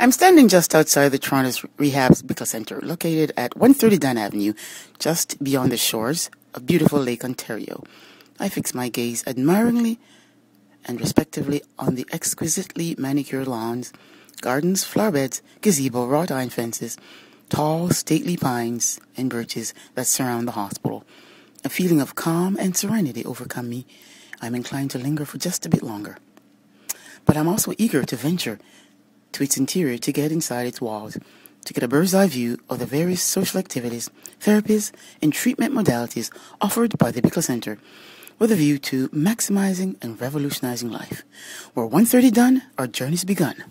I'm standing just outside the Toronto's Rehab's Bickle Centre, located at 130 Dunn Avenue, just beyond the shores of beautiful Lake Ontario. I fix my gaze admiringly and respectively on the exquisitely manicured lawns, gardens, flower beds, gazebo, wrought iron fences, tall, stately pines and birches that surround the hospital. A feeling of calm and serenity overcome me. I'm inclined to linger for just a bit longer. But I'm also eager to venture to its interior, to get inside its walls, to get a bird's-eye view of the various social activities, therapies, and treatment modalities offered by the Bickle Centre, with a view to maximizing and revolutionizing life. Where 130 done, our journey's begun.